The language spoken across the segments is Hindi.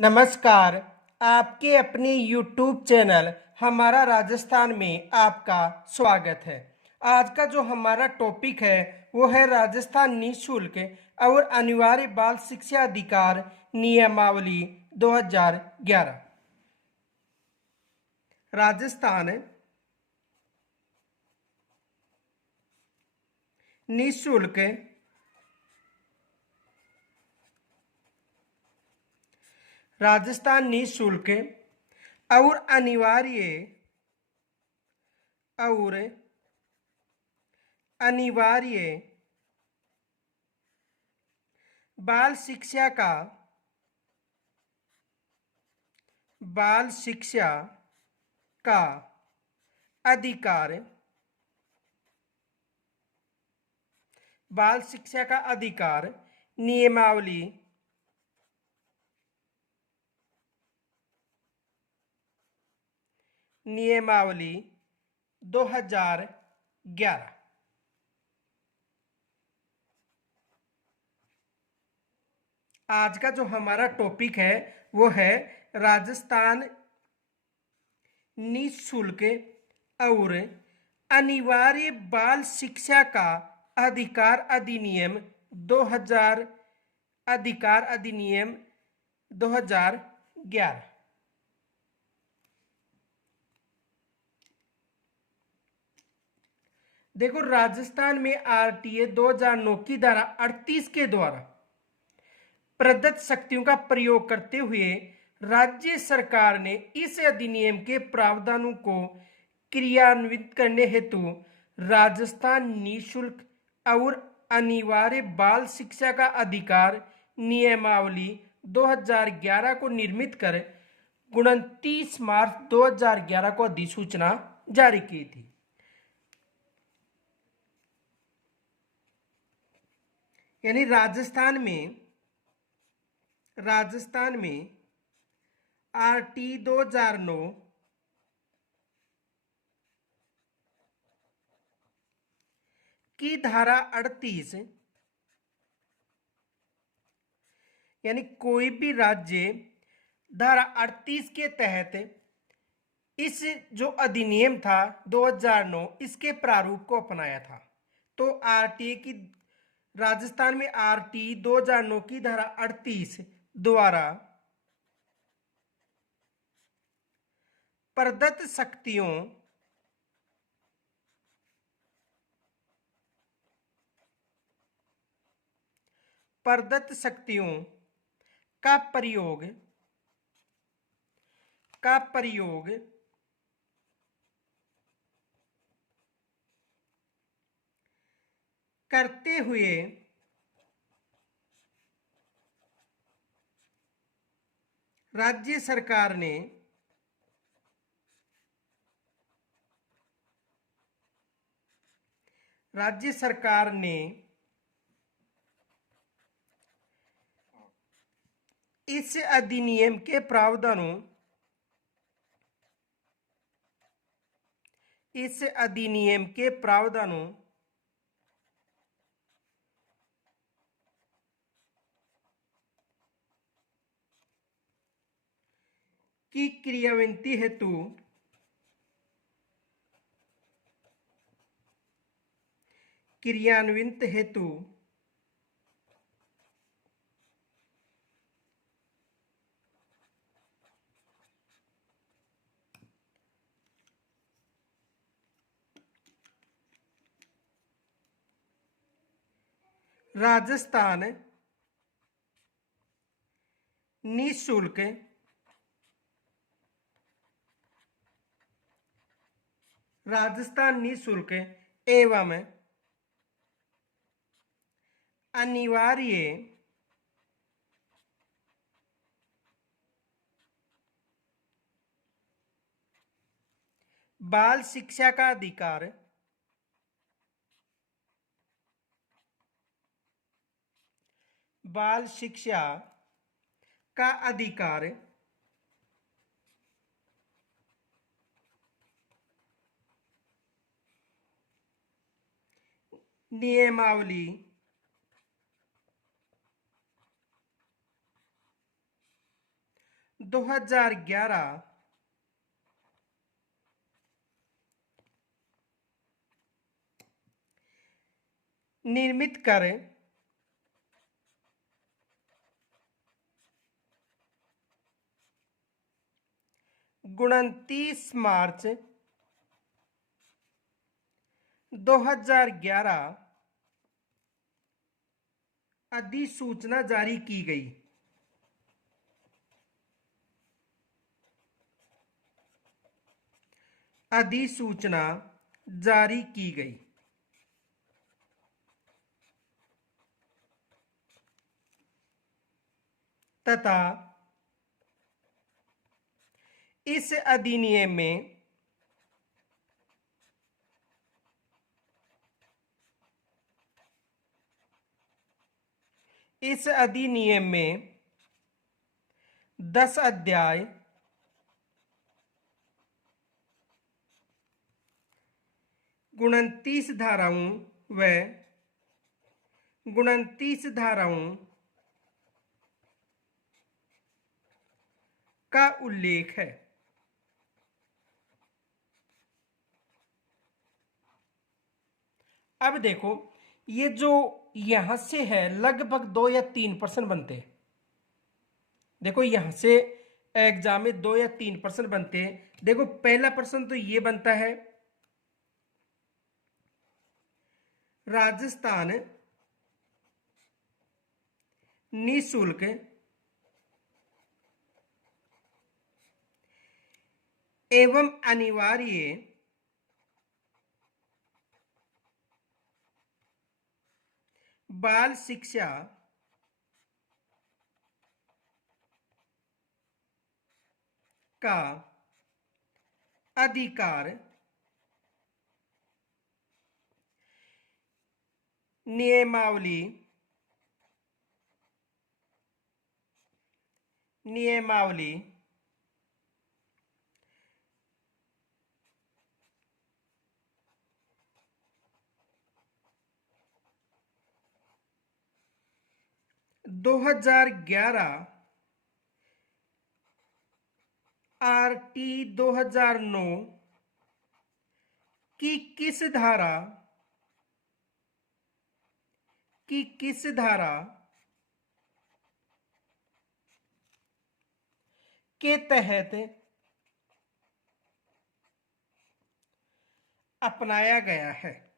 नमस्कार। आपके अपने YouTube चैनल हमारा राजस्थान में आपका स्वागत है। आज का जो हमारा टॉपिक है वो है राजस्थान निःशुल्क और अनिवार्य बाल शिक्षा अधिकार नियमावली 2011। राजस्थान निःशुल्क राजस्थान निःशुल्क और अनिवार्य बाल शिक्षा का अधिकार नियमावली 2011। आज का जो हमारा टॉपिक है वो है राजस्थान निःशुल्क और अनिवार्य बाल शिक्षा का अधिकार अधिनियम 2011। देखो, राजस्थान में आरटीए 2009 की धारा 38 के द्वारा प्रदत्त शक्तियों का प्रयोग करते हुए राज्य सरकार ने इस अधिनियम के प्रावधानों को क्रियान्वित करने हेतु राजस्थान निःशुल्क और अनिवार्य बाल शिक्षा का अधिकार नियमावली 2011 को निर्मित कर 29 मार्च 2011 को अधिसूचना जारी की थी। यानी राजस्थान में आरटी 2009 की धारा 38, यानी कोई भी राज्य धारा 38 के तहत इस जो अधिनियम था 2009 इसके प्रारूप को अपनाया था। तो आरटीए की राजस्थान में आरटी 2009 की धारा 38 द्वारा प्रदत्त शक्तियों का प्रयोग करते हुए राज्य सरकार ने इस अधिनियम के प्रावधानों की क्रियान्वित हेतु राजस्थान निःशुल्क एवं अनिवार्य बाल शिक्षा का अधिकार नियमावली 2011 2011 निर्मित कर 29 मार्च 2011 अधिसूचना जारी की गई। अधिसूचना जारी की गई तथा इस अधिनियम में इस अधिनियम में 10 अध्याय 29 धाराओं व 29 धाराओं का उल्लेख है। अब देखो, ये जो यहां से है लगभग 2 या 3% बनते हैं। देखो यहां से एग्जाम में 2 या 3% बनते हैं। देखो पहला प्रश्न तो ये बनता है, राजस्थान निःशुल्क एवं अनिवार्य बाल शिक्षा का अधिकार नियमावली नियमावली 2011 RT 2009 की किस धारा के तहत अपनाया गया है।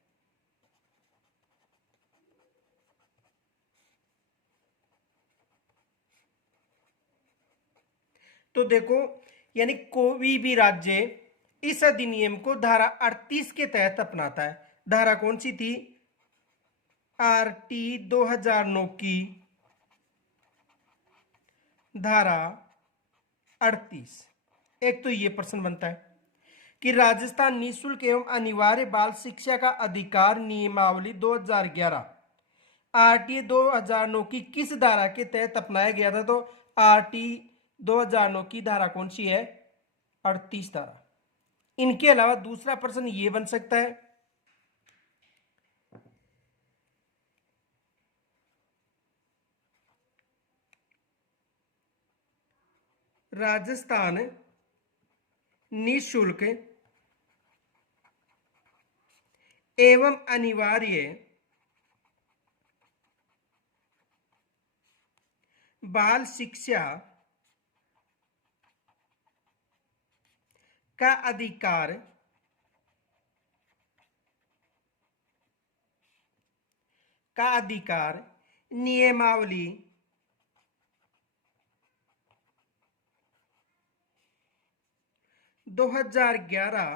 तो देखो, यानी कोई भी राज्य इस अधिनियम को धारा 38 के तहत अपनाता है। धारा कौन सी थी? RT 2009 की धारा 38। एक तो ये प्रश्न बनता है कि राजस्थान निःशुल्क एवं अनिवार्य बाल शिक्षा का अधिकार नियमावली 2011 RT 2009 की किस धारा के तहत अपनाया गया था? तो RT 2009 की धारा कौन सी है? 38 धारा। इनके अलावा दूसरा प्रश्न ये बन सकता है, राजस्थान निःशुल्क एवं अनिवार्य बाल शिक्षा का अधिकार नियमावली 2011,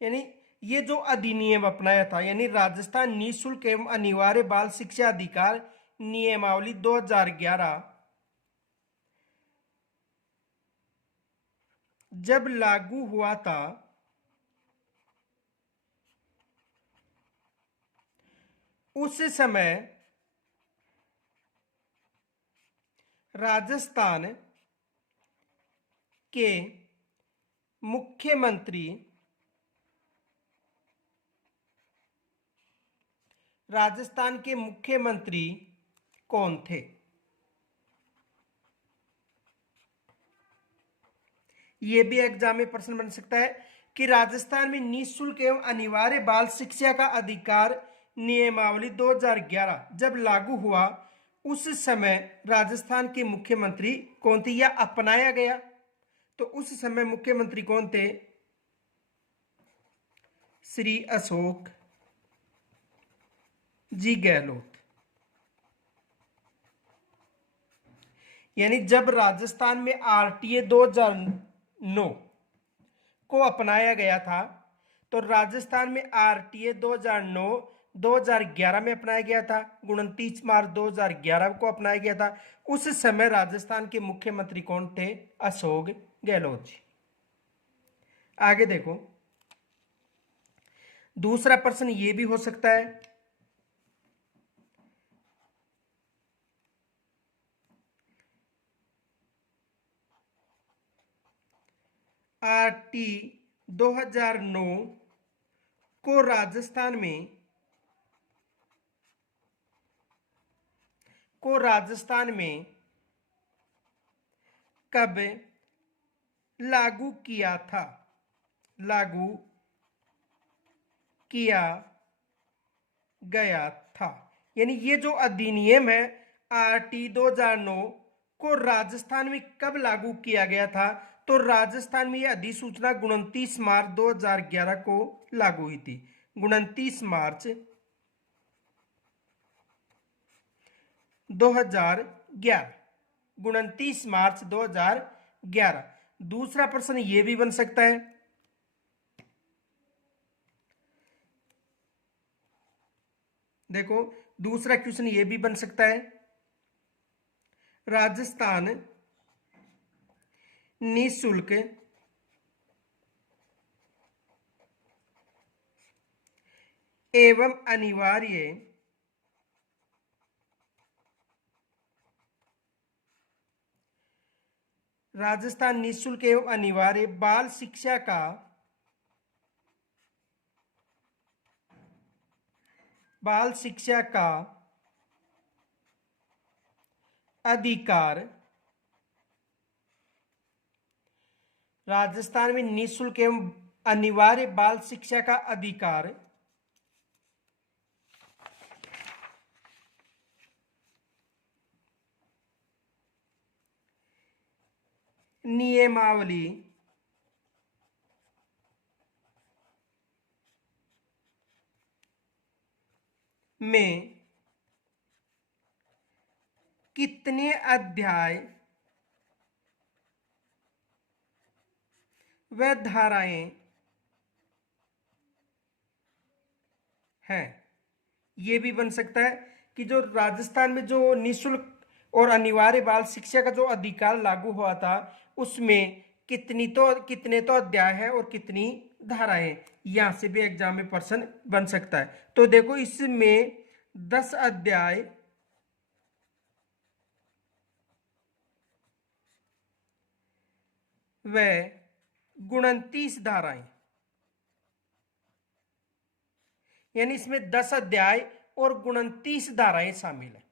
यानी ये जो अधिनियम अपनाया था, यानी राजस्थान निःशुल्क एवं अनिवार्य बाल शिक्षा अधिकार नियमावली 2011 जब लागू हुआ था उस समय राजस्थान के मुख्यमंत्री कौन थे? ये भी एग्जाम में प्रश्न बन सकता है कि राजस्थान में निःशुल्क एवं अनिवार्य बाल शिक्षा का अधिकार नियमावली 2011 जब लागू हुआ, उस समय राजस्थान के मुख्यमंत्री कौन थे या अपनाया गया? तो उस समय मुख्यमंत्री कौन थे? श्री अशोक जी गहलोत। यानी जब राजस्थान में आरटीए 2009 को अपनाया गया था, तो राजस्थान में आरटीए 2009 2011 में अपनाया गया था, 29 मार्च 2011 को अपनाया गया था। उस समय राजस्थान के मुख्यमंत्री कौन थे? अशोक गहलोत जी। आगे देखो, दूसरा प्रश्न ये भी हो सकता है, आरटी 2009 को राजस्थान में कब लागू किया था? लागू किया गया था। यानी ये जो अधिनियम है आरटी 2009 को राजस्थान में कब लागू किया गया था? तो राजस्थान में यह अधिसूचना 29 मार्च 2011 को लागू हुई थी। 29 मार्च 2011, 29 मार्च 2011। दूसरा प्रश्न यह भी बन सकता है, देखो दूसरा क्वेश्चन यह भी बन सकता है, राजस्थान निःशुल्क एवं अनिवार्य राजस्थान निःशुल्क एवं अनिवार्य बाल शिक्षा का अधिकार, राजस्थान में निःशुल्क एवं अनिवार्य बाल शिक्षा का अधिकार नियमावली में कितने अध्याय व धाराएं हैं? यह भी बन सकता है कि जो राजस्थान में जो निःशुल्क और अनिवार्य बाल शिक्षा का जो अधिकार लागू हुआ था, उसमें कितने तो अध्याय है और कितनी धाराएं। यहां से भी एग्जाम में प्रश्न बन सकता है। तो देखो इसमें 10 अध्याय व 29 धाराएं, यानी इसमें 10 अध्याय और 29 धाराएं शामिल है।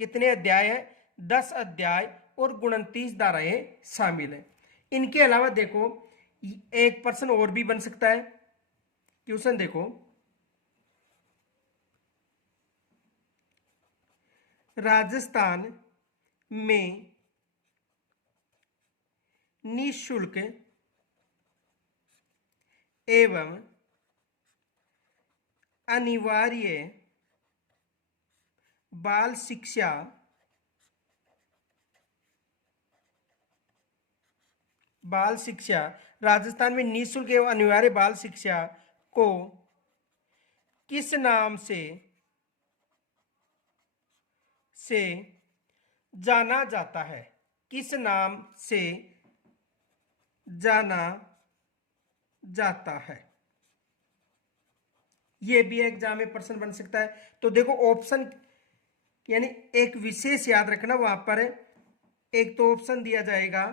कितने अध्याय है? 10 अध्याय और 29 धाराएं शामिल है। इनके अलावा देखो एक प्रश्न और भी बन सकता है। क्वेश्चन देखो, राजस्थान में निःशुल्क एवं अनिवार्य बाल शिक्षा राजस्थान में निःशुल्क एवं अनिवार्य बाल शिक्षा को किस नाम से जाना जाता है? किस नाम से जाना जाता है? यह भी एग्जाम में प्रश्न बन सकता है। तो देखो ऑप्शन, यानी एक विशेष याद रखना, वहां पर एक तो ऑप्शन दिया जाएगा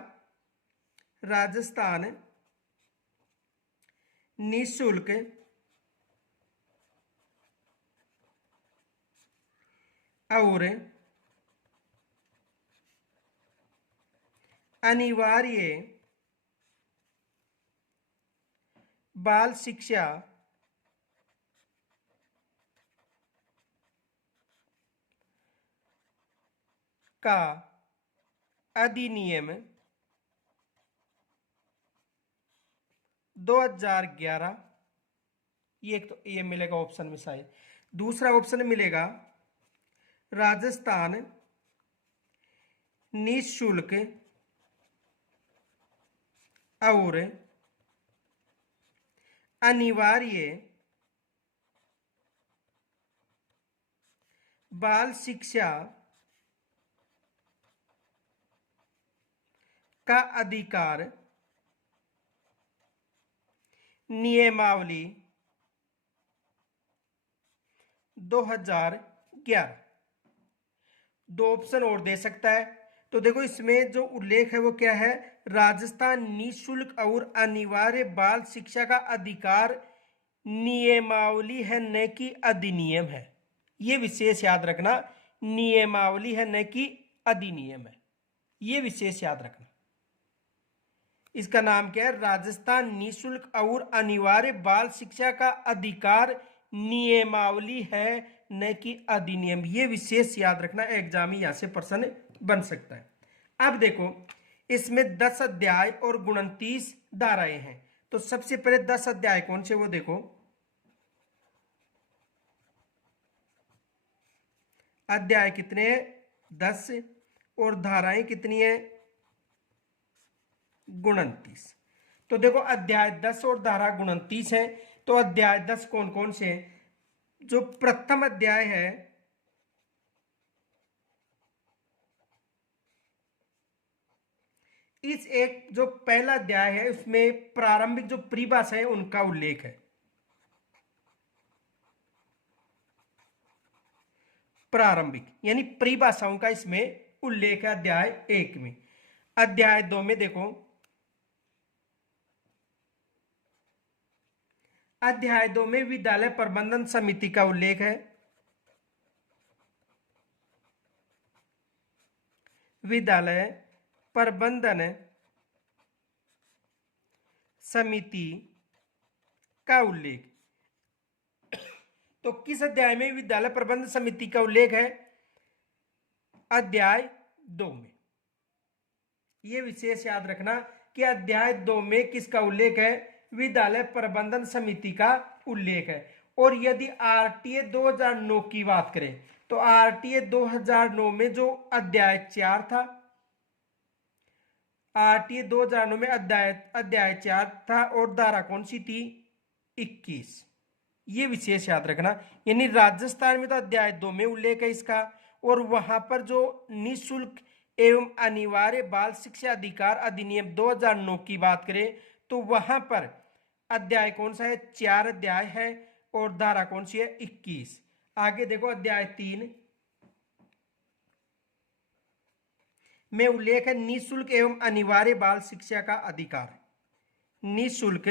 राजस्थान निःशुल्क और अनिवार्य बाल शिक्षा का अधिनियम 2011, ये एक तो ये मिलेगा ऑप्शन में शायद। दूसरा ऑप्शन मिलेगा राजस्थान निःशुल्क और अनिवार्य बाल शिक्षा का अधिकार नियमावली 2011। दो ऑप्शन और दे सकता है। तो देखो इसमें जो उल्लेख है वो क्या है, राजस्थान निःशुल्क और अनिवार्य बाल शिक्षा का अधिकार नियमावली है, न कि अधिनियम है। ये विशेष याद रखना, नियमावली है न कि अधिनियम है, ये विशेष याद रखना। इसका नाम क्या है, राजस्थान निःशुल्क और अनिवार्य बाल शिक्षा का अधिकार नियमावली है न कि अधिनियम। ये विशेष याद रखना, एग्जाम में यहां से प्रश्न बन सकता है। अब देखो इसमें 10 अध्याय और 29 धाराएं हैं। तो सबसे पहले 10 अध्याय कौन से, वो देखो। अध्याय कितने हैं, 10, और धाराएं कितनी है, 29। तो देखो अध्याय 10 और धारा 29 है। तो अध्याय 10 कौन कौन से हैं? जो प्रथम अध्याय है, इस एक जो पहला अध्याय है उसमें प्रारंभिक जो परिभाषा है उनका उल्लेख है। प्रारंभिक यानी परिभाषाओं का इसमें उल्लेख है अध्याय 1 में। अध्याय 2 में देखो, अध्याय 2 में विद्यालय प्रबंधन समिति का उल्लेख है। विद्यालय प्रबंधन समिति का उल्लेख। तो किस अध्याय में विद्यालय प्रबंधन समिति का उल्लेख है, अध्याय 2 में। यह विशेष याद रखना कि अध्याय 2 में किसका उल्लेख है, विद्यालय प्रबंधन समिति का उल्लेख है। और यदि आरटीए 2009 की बात करें तो आरटीए 2009 में जो अध्याय 4 था, आरटीए 2009 में अध्याय 4 था और धारा कौन सी थी, 21। ये विशेष याद रखना। यानी राजस्थान में तो अध्याय 2 में उल्लेख है इसका, और वहां पर जो निःशुल्क एवं अनिवार्य बाल शिक्षा अधिकार अधिनियम 2009 की बात करें तो वहां पर अध्याय कौन सा है, 4 अध्याय है और धारा कौन सी है, 21। आगे देखो अध्याय 3 में उल्लेख है निःशुल्क एवं अनिवार्य बाल शिक्षा का अधिकार। निःशुल्क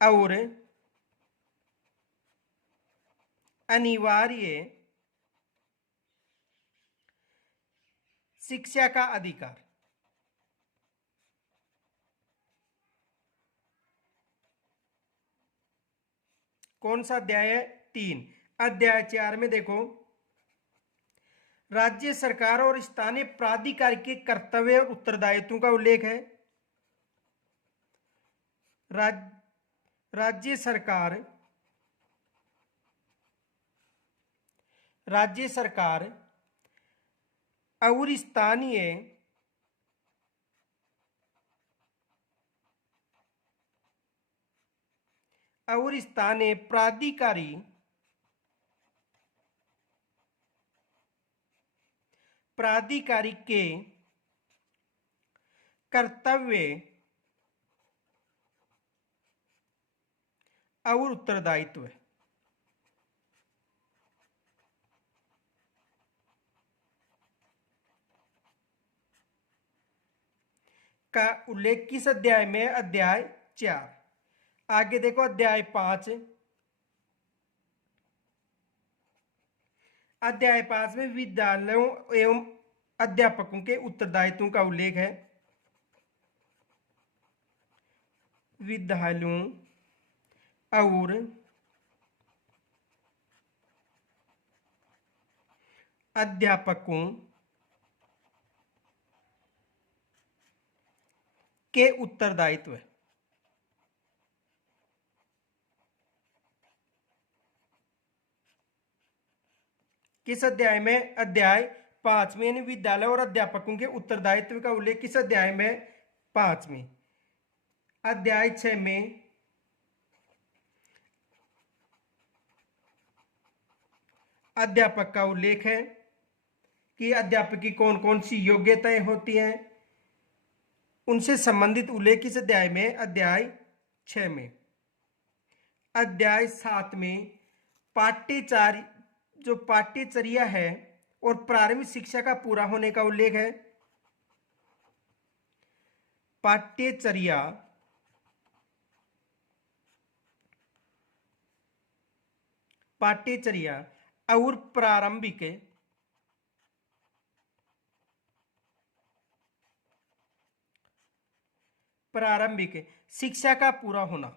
और अनिवार्य शिक्षा का अधिकार। कौन सा अध्याय है, 3। अध्याय 4 में देखो, राज्य सरकार और स्थानीय प्राधिकार के कर्तव्य और उत्तरदायित्वों का उल्लेख है। राज्य सरकार और स्थानीय प्राधिकारी के कर्तव्य और उत्तरदायित्व का उल्लेख किस अध्याय में, अध्याय 4। आगे देखो अध्याय 5। अध्याय 5 में विद्यालयों एवं अध्यापकों के उत्तरदायित्वों का उल्लेख है। विद्यालयों और अध्यापकों के उत्तरदायित्व। किस अध्याय में? अध्याय 5 में, यानी विद्यालय और अध्यापकों के उत्तरदायित्व का उल्लेख किस अध्याय में? 5 में। अध्याय 6 में अध्यापक का उल्लेख है कि अध्यापक की कौन कौन सी योग्यताएं होती हैं, उनसे संबंधित उल्लेख किस अध्याय में? अध्याय 6 में। अध्याय 7 में पाठ्यचर्या, जो पाठ्यचर्या है और प्रारंभिक शिक्षा का पूरा होने का उल्लेख है। पाठ्यचर्या और प्रारंभिक शिक्षा का पूरा होना।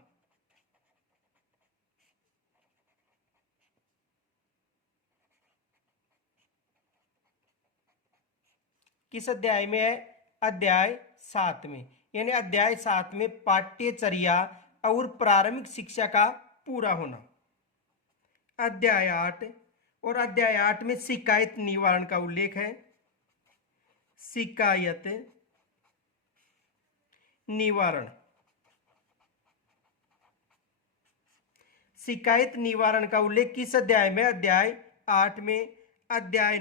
किस अध्याय में है? अध्याय 7 में, यानी अध्याय 7 में पाठ्यचर्या और प्रारंभिक शिक्षा का पूरा होना। अध्याय 8 और अध्याय 8 में शिकायत निवारण का उल्लेख है। शिकायत निवारण, शिकायत निवारण का उल्लेख किस अध्याय में? अध्याय 8 में। अध्याय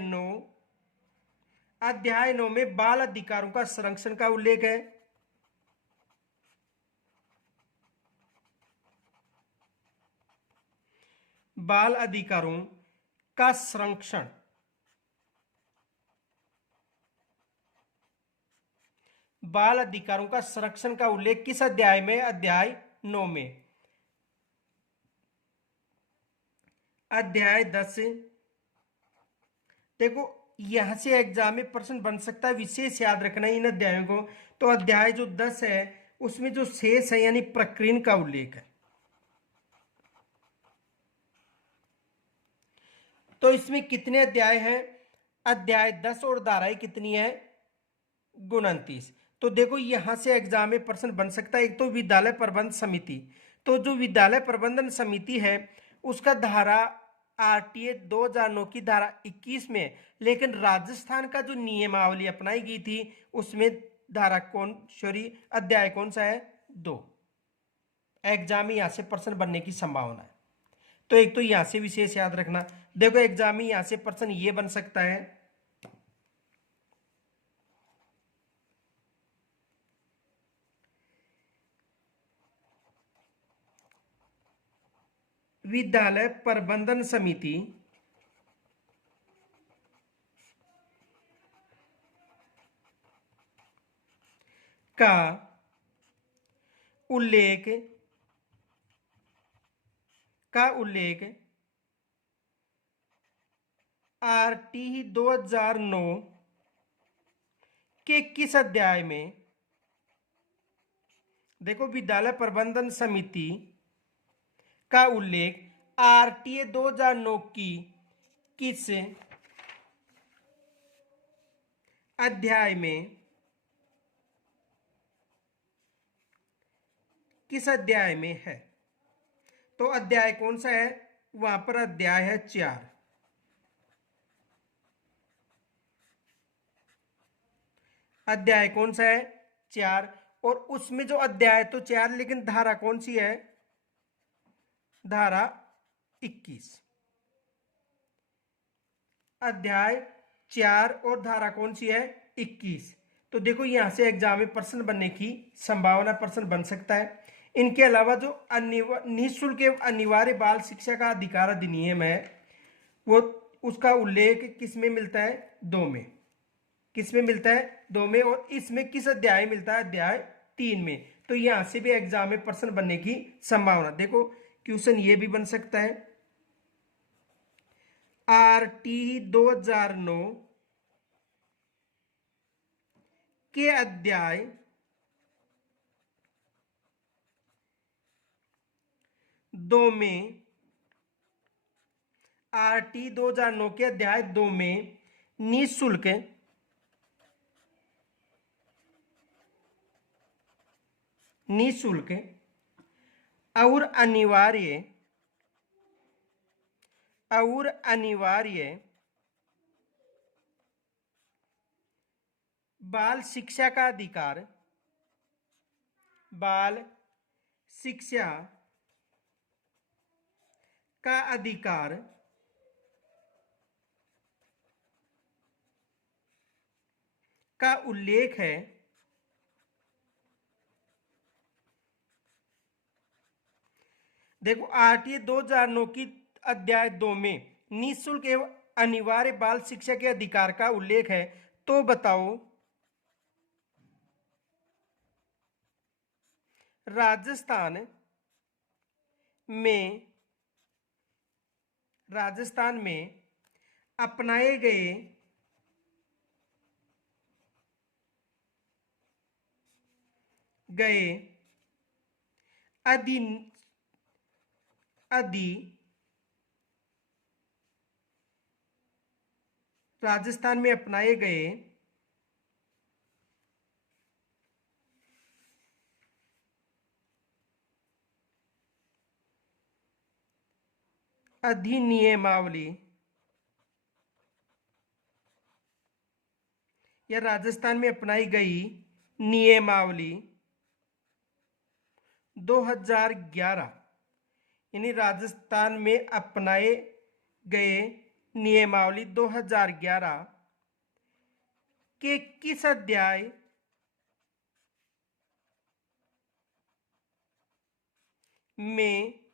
9 में बाल अधिकारों का संरक्षण का उल्लेख है। बाल अधिकारों का संरक्षण, बाल अधिकारों का संरक्षण का उल्लेख किस अध्याय में? अध्याय 9 में। अध्याय 10, देखो यहां से एग्जाम में प्रश्न बन सकता है, विशेष याद रखना इन अध्यायों को। तो अध्याय जो 10 है उसमें जो शेष है यानी प्रकीर्ण का उल्लेख है। तो इसमें कितने अध्याय हैं? अध्याय 10 और धाराएं कितनी है? 29। तो देखो यहां से एग्जाम में प्रश्न बन सकता है। एक तो विद्यालय प्रबंध समिति, तो जो विद्यालय प्रबंधन समिति है उसका धारा आरटीए 2009 की धारा 21 में, लेकिन राजस्थान का जो नियमावली अपनाई गई थी उसमें धारा अध्याय कौन सा है? 2। एग्जाम में यहां से प्रश्न बनने की संभावना है। तो एक तो यहां से विशेष याद रखना। देखो एग्जाम में यहां से प्रश्न ये बन सकता है, विद्यालय प्रबंधन समिति का उल्लेख आरटी 2009 के किस अध्याय में? देखो विद्यालय प्रबंधन समिति का उल्लेख आरटीए 2009 की किस अध्याय में, किस अध्याय में है? तो अध्याय कौन सा है? वहां पर अध्याय है 4। अध्याय कौन सा है? 4। और उसमें जो अध्याय तो 4, लेकिन धारा कौन सी है? धारा 21। अध्याय 4 और धारा कौन सी है? 21। तो देखो यहां से एग्जाम में प्रश्न बनने की संभावना, प्रश्न बन सकता है। इनके अलावा जो निःशुल्क एवं अनिवार्य बाल शिक्षा का अधिकार अधिनियम है वो, उसका उल्लेख किस में मिलता है? 2 में। किस में मिलता है? 2 में। और इसमें किस अध्याय मिलता है? अध्याय 3 में। तो यहां से भी एग्जाम में प्रश्न बनने की संभावना। देखो क्वेश्चन ये भी बन सकता है, आरटी 2009 के अध्याय दो में आरटी 2009 के अध्याय 2 में निःशुल्क और अनिवार्य बाल शिक्षा का अधिकार का उल्लेख है। देखो आरटीए 2009 की अध्याय 2 में निःशुल्क एवं अनिवार्य बाल शिक्षा के अधिकार का उल्लेख है। तो बताओ राजस्थान में अपनाए गए राजस्थान में अपनाए गए अधिनियमावली या राजस्थान में अपनाई गई नियमावली 2011 यानी राजस्थान में अपनाए गए नियमावली 2011 के किस अध्याय में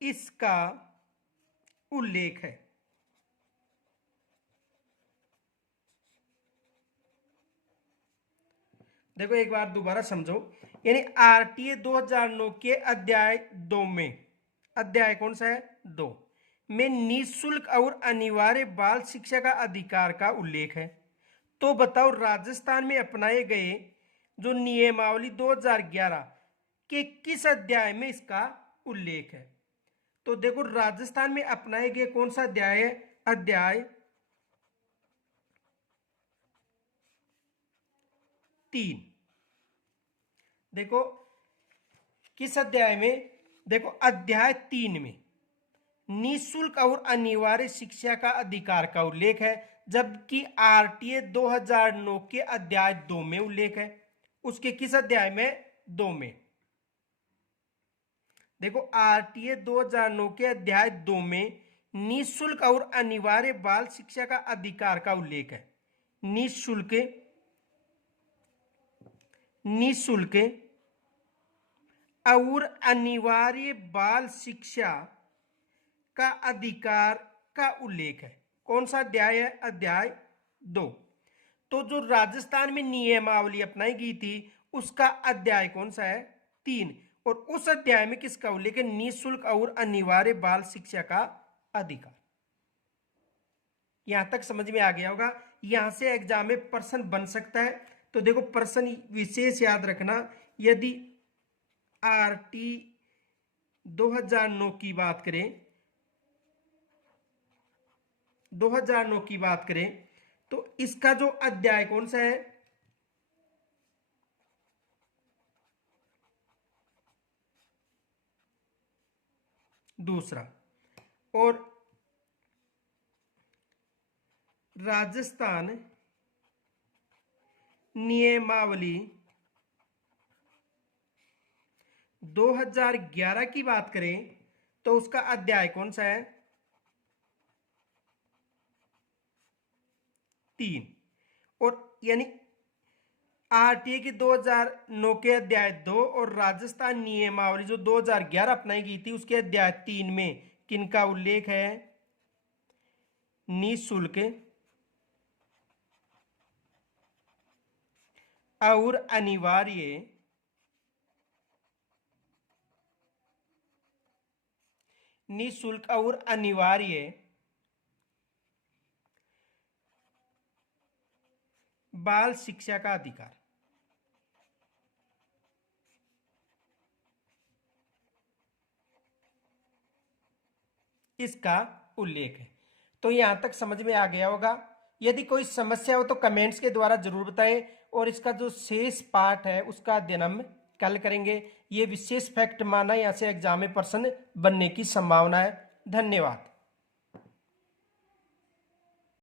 इसका उल्लेख है? देखो एक बार दोबारा समझो, यानी आरटीए 2009 के अध्याय 2 में, अध्याय कौन सा है? 2 में निःशुल्क और अनिवार्य बाल शिक्षा का अधिकार का उल्लेख है। तो बताओ राजस्थान में अपनाए गए जो नियमावली 2011 के किस अध्याय में इसका उल्लेख है? तो देखो राजस्थान में अपनाए गए कौन सा अध्याय है? अध्याय 3। देखो किस अध्याय में? देखो अध्याय 3 में निःशुल्क और अनिवार्य शिक्षा का अधिकार का उल्लेख है, जबकि आरटीए 2009 के अध्याय 2 में उल्लेख है। उसके किस अध्याय में? 2 में। देखो आरटीए 2009 के अध्याय 2 में निःशुल्क और अनिवार्य बाल शिक्षा का अधिकार का उल्लेख है। निःशुल्क और अनिवार्य बाल शिक्षा का अधिकार का उल्लेख है। कौन सा अध्याय है? अध्याय 2। तो जो राजस्थान में नियमावली अपनाई गई थी उसका अध्याय कौन सा है? 3। और उस अध्याय में किसका उल्लेख है? निःशुल्क और अनिवार्य बाल शिक्षा का अधिकार। यहां तक समझ में आ गया होगा। यहां से एग्जाम में प्रश्न बन सकता है। तो देखो प्रश्न विशेष याद रखना, यदि आरटी 2009 की बात करें, 2009 की बात करें तो इसका जो अध्याय कौन सा है? दूसरा। और राजस्थान नियमावली 2011 की बात करें तो उसका अध्याय कौन सा है? 3। और यानी आरटीए की 2009 के अध्याय 2 और राजस्थान नियमावली जो 2011 अपनाई गई थी उसके अध्याय 3 में किनका उल्लेख है? निःशुल्क और अनिवार्य बाल शिक्षा का अधिकार। इसका उल्लेख है। तो यहाँ तक समझ में आ गया होगा। यदि कोई समस्या हो तो कमेंट्स के द्वारा जरूर बताएं, और इसका जो शेष पार्ट है उसका अध्ययन हम कल करेंगे। ये विशेष फैक्ट माना, यहाँ से एग्जाम में प्रश्न बनने की संभावना है। धन्यवाद।